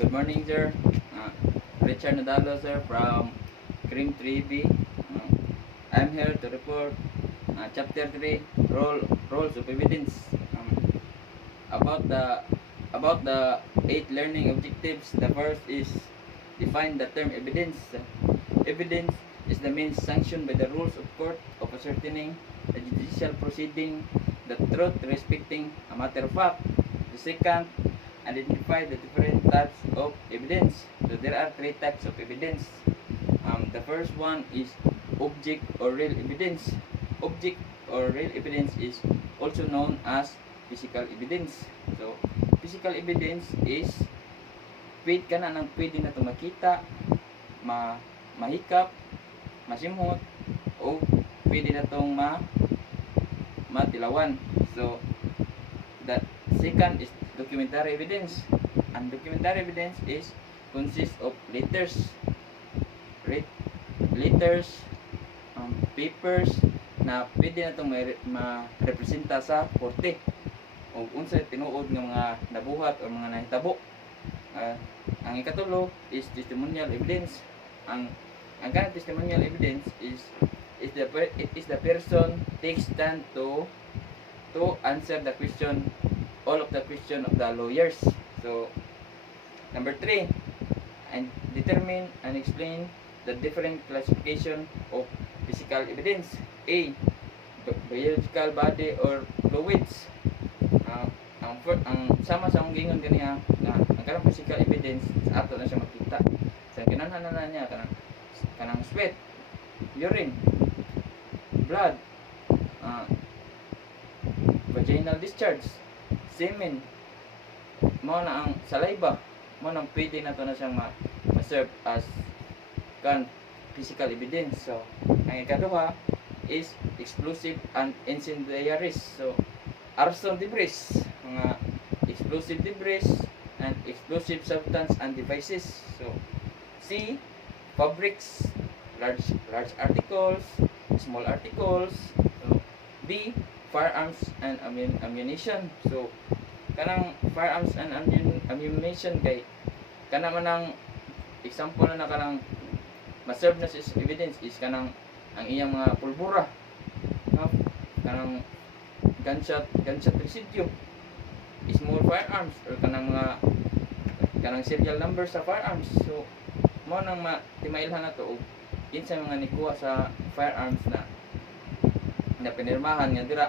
Good morning, sir. Richard Nadalo, sir, from Cream 3B. I'm here to report Chapter 3, Roles of Evidence. About the about the 8 learning objectives. The first is define the term evidence. Evidence is the means sanctioned by the rules of court of ascertaining the judicial proceeding, the truth respecting a matter of fact. The second, identify the different types of evidence. So there are 3 types of evidence. The first one is object or real evidence. Object or real evidence is also known as physical evidence. So physical evidence is pwede ka na na ito makita, mahikap, masimhot, o pwede na itong matilawan. So the second is documentary evidence. And documentary evidence is consists of letters, papers na pwede na itong ma-representa sa korte o unsa tinuod ng mga nabuhat o mga nahitabo. Ang ikatulo is testimonial evidence. Ang kanang testimonial evidence is the person takes stand to answer the question, all of the question of the lawyers. So number 3, and determine and explain the different classification of physical evidence. A, biological body or fluids. Ang sama sa mong gingon ganiya na ang kanang physical evidence sa ato na siya makita. Sa kinahanglan na niya kanang sweat, urine, blood, vaginal discharge, semen, mao na ang saliva, mao nang pwede na to na siyang ma-serve as physical evidence. So ang ikaduha is explosive and incendiaries. So arson debris, mga explosive debris and explosive substance and devices. So C, fabrics, large articles, small articles. So D, firearms and ammunition. So kanang firearms and ammunition kay kana man ang example na kanang ma-serve na sa evidence is kanang ang iyang mga pulbura, kanang gunshot residue, small firearms or kanang serial number sa firearms. So mo nang timailhan na to og kinsa mga nikuha sa firearms na pinirmahan nga dira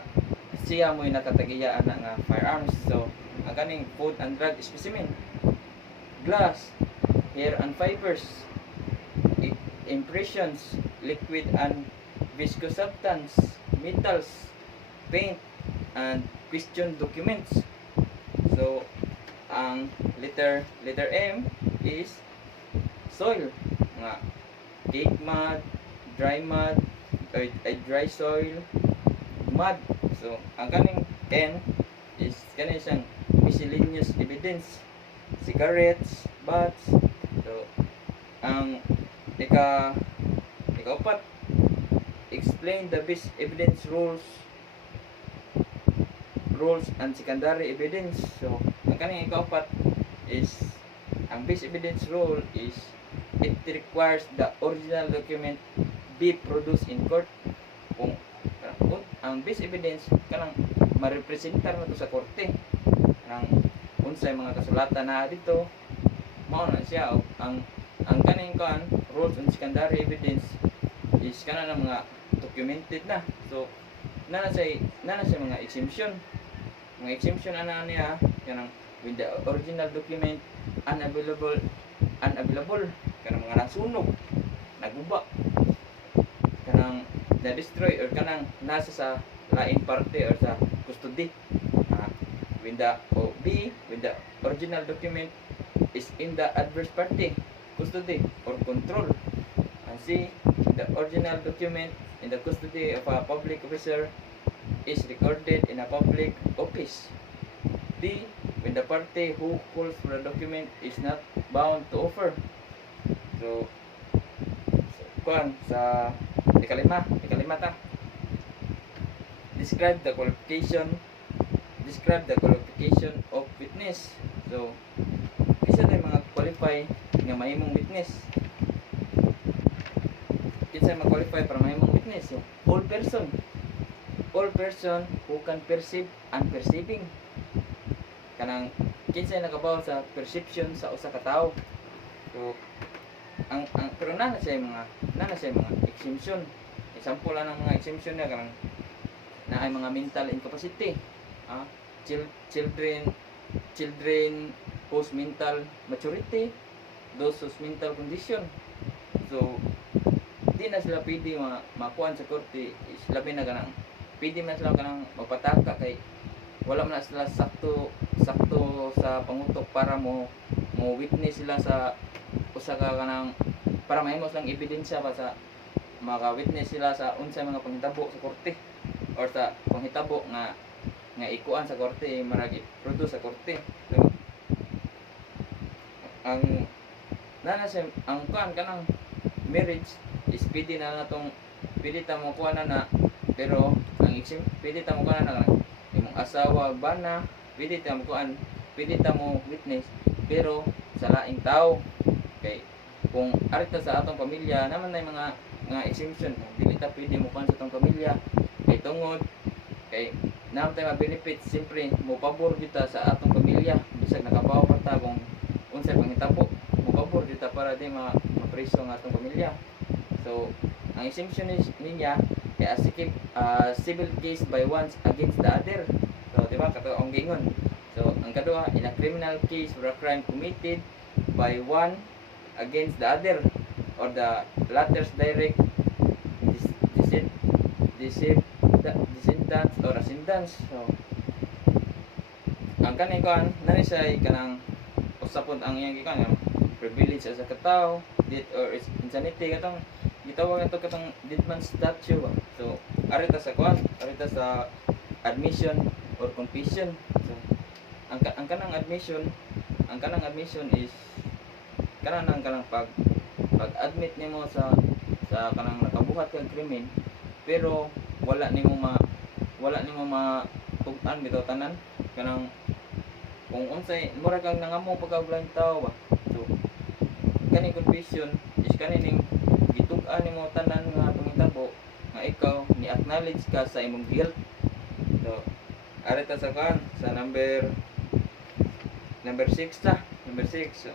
siya mo'y nakatagiyaan na nga firearms. So ang kaning food and drug specimen, glass, hair and fibers, impressions, liquid and viscous substance, metals, paint, and question documents. So ang letter M is soil, nga cake mud, dry mud, or dry soil, mud. So ang kaning N is kaning siyang miscellaneous evidence, cigarettes, butts. So ang ika-4, explain the best evidence rules and secondary evidence. So ang kaning ika-4 is ang best evidence rule is it requires the original document be produced in court. Kung ang best evidence kanang ma-representar na to sa korte, kanang unsay mga kasulatan na dito, mao na siya. Ang kaning rules and secondary evidence is kana na mga documented na. So nana siya mga exemption. Mga exemption ana niya kanang when the original document unavailable, kanang mga nasunog, naguba, kanang na-destroy or kanang nasa sa lain parte or sa custody. When the original document is in the adverse party, custody or control. And C, the original document in the custody of a public officer is recorded in a public office. D, when the party who calls for the document is not bound to offer. So sa ikalima ta, describe the qualification of witness. So isa na mga mag-qualify nga mahimong witness? Kinsay mag-qualify para mahimong witness? So, all person who can perceive unperceiving. Kanang kinsay nakabaw sa perception sa usa ka tawo. So, pero nana siya mga exemption. Example lang ng mga exemption na kanang na ay mga mental incapacity. Children whose mental maturity, those whose mental condition. So, di na sila pwede makuan sa korte. Labi na kanang pwede man sila kanang magpataka kay wala man na sila sakto sa pangutok para mo witness sila sa usa ka kanang para mahimo silang ebidensya pa sa maka-witness sila sa unsay mga panghitabo sa korte or sa panghitabo nga ikuan sa korte maragi produce sa korte. So, ang kuan kanang marriage is pwede na natong pwede ta mo kuan na pero ang pwede ta mo kuan na kanang imong asawa ba na pwede ta mo kuan pwede ta mo witness pero sa laing tao kay kung arita sa atong pamilya naman na mga exemption dili ta pwede mo kuan sa atong pamilya kay tungod kay naman tayo ma-benefit siyempre mo pabor kita sa atong pamilya bisag nakabaw pa ta kung unsay panghitabo mo pabor kita para di ma-preso ang atong pamilya. So ang exemption niya kay a civil case by one against the other. So di ba kato ang gingon. So ang kadua in a criminal case for a crime committed by one against the other or the latter's direct descendants or ascendants. So ang kaning kan nani say kanang usapon ang iyang gikan privilege sa katao death or insanity katong gitawag ato katong dead man statue. So arita sa admission or confession. So ang kanang admission is kanang pag-admit nimo sa kanang nakabuhat kang krimen pero wala nimo matug-an bitaw tanan kanang kung unsay mura kang nangamo pagkabulang tao ba. So kaning confession is kaning gitug-an nimo tanan nga pangitabo nga ikaw ni acknowledge ka sa imong guilt. So arita sa number 6 ta. Number 6. So,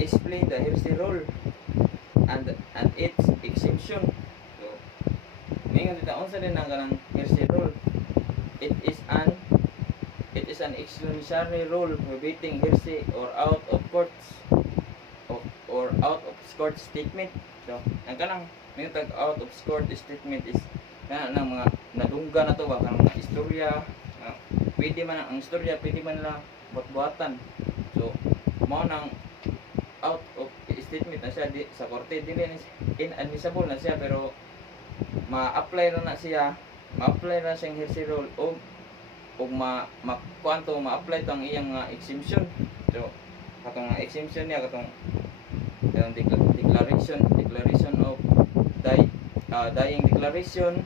explain the hearsay rule and its exemption. So, ngayon dito unsa din ang kanang hearsay rule? It is an exclusionary rule prohibiting hearsay or out of court statement. So, ang kanang may tag out of court statement is na mga nadungga na to ba kanang mga istorya. Pwede man ang istorya, pwede man la buhat-buhatan. So, mao nang out of statement na siya sa korte, dili inadmissible na siya pero ma-apply ra na siyang hearsay rule o ma-apply to ang iyang exemption. So katong exemption niya katong declaration of dying declaration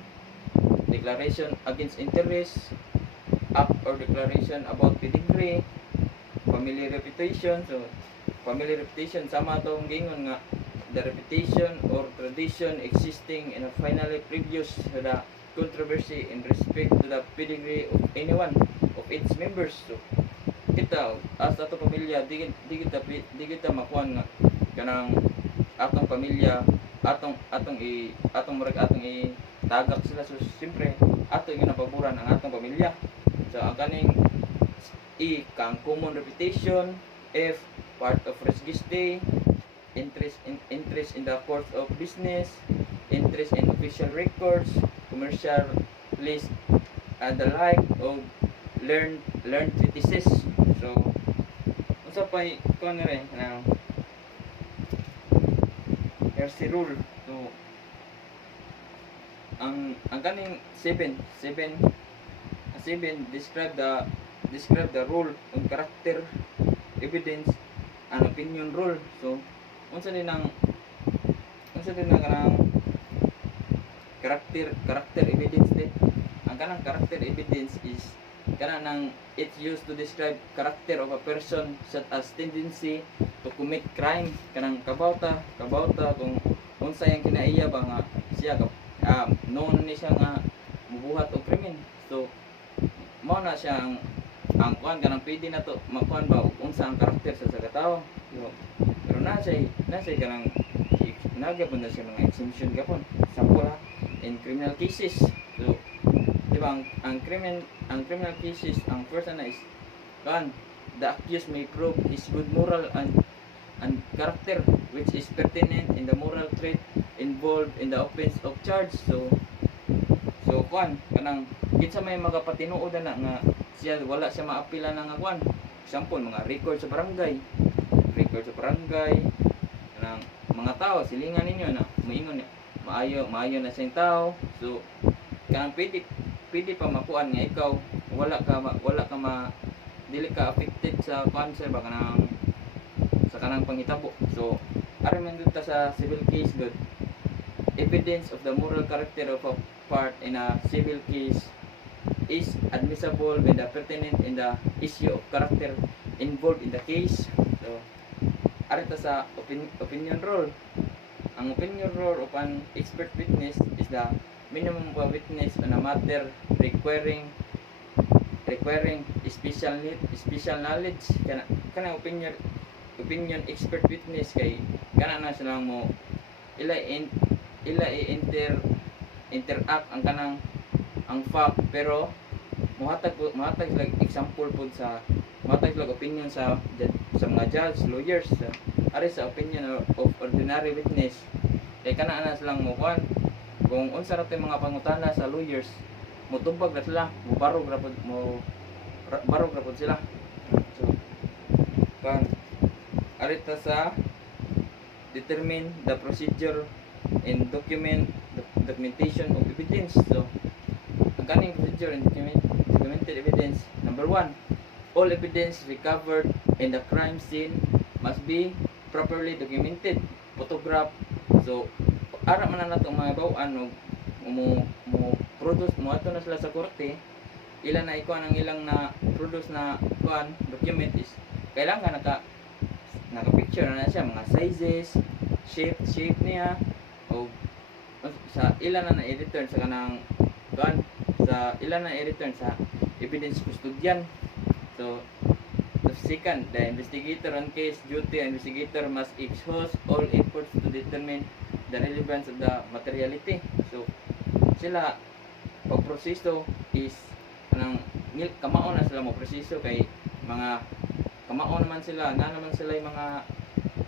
against interest, act or declaration about pedigree, family reputation. So family reputation sama tong gingon nga the reputation or tradition existing in a finally previous to the controversy in respect to the pedigree of anyone of its members. So kita as ato pamilya di kita makuan nga kanang atong pamilya atong tagak sila. So siyempre ato yung napaboran ang atong pamilya. So ang kaning E kang common reputation, F part of res geste, interest in the course of business, interest in official records, commercial list and the like of learned treatises. So unsa pay kuan rin na hearsay rule. So ang kaning 7 describe the rule on character evidence and opinion rule. So unsa din ang kanang character evidence din. Ang kanang character evidence is kana nang it's used to describe character of a person such as tendency to commit crime. Kanang kabawta kung unsa yang kinaiya ba nga siya noon ni siya nga mubuhat og krimen. So mao na siya ang kuan kanang pwede na to makuan ba og unsa ang karakter sa tawo. So, pero na siya kanang nagapon na siya mga exemption gapon. Sample ha, in criminal cases. So di ba ang criminal cases, ang first na is kan the accused may prove his good moral and character which is pertinent in the moral trait involved in the offense of charge. So kuan kanang kinsa may magapatinuod na nga siya wala siya maapila na nga kuan. Example, mga record sa barangay kanang mga tao silingan ninyo na moingon maayo na siyang tao. So kanang pwede pa makuan nga ikaw wala ka dili ka affected sa cancer ba kanang sa kanang panghitabo. So ari man dito sa civil case good evidence of the moral character of a part in a civil case is admissible when the pertinent in the issue of character involved in the case. So ari ta sa opinion rule. Ang opinion rule of an expert witness is the minimum of a witness on a matter requiring special knowledge. Kana opinion expert witness kay kana na silang mo interact ang kanang ang fact pero muhatag sila example pud sa muhatag sila opinion sa mga judge, lawyers. Ari sa opinion of ordinary witness kay kana na silang mo kuan kung unsa ra tay mga pangutana sa lawyers mutubag na sila barog ra pud sila. So kan ari ta sa determine the procedure and documentation of evidence. So ang kaning procedure and documented evidence, number 1, all evidence recovered in the crime scene must be properly documented, photograph. So ara man na natong mga baw-an mo produce mo ato na sila sa korte, ilan na ikuan ang ilang na produce na kuan document is kailangan naka picture na siya mga sizes, shape niya o sa ilan na i-return sa kanang kuan sa ilan na i-return sa evidence custodian. So the second, the investigator on case duty investigator must exhaust all efforts to determine the relevance of the materiality. So sila pag proseso is kanang kamao na sila mo proseso kay mga kamao naman sila na naman sila yung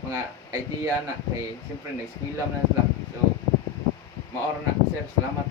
mga idea na kay siyempre nag-eskwela na sila. So maor na sir, salamat.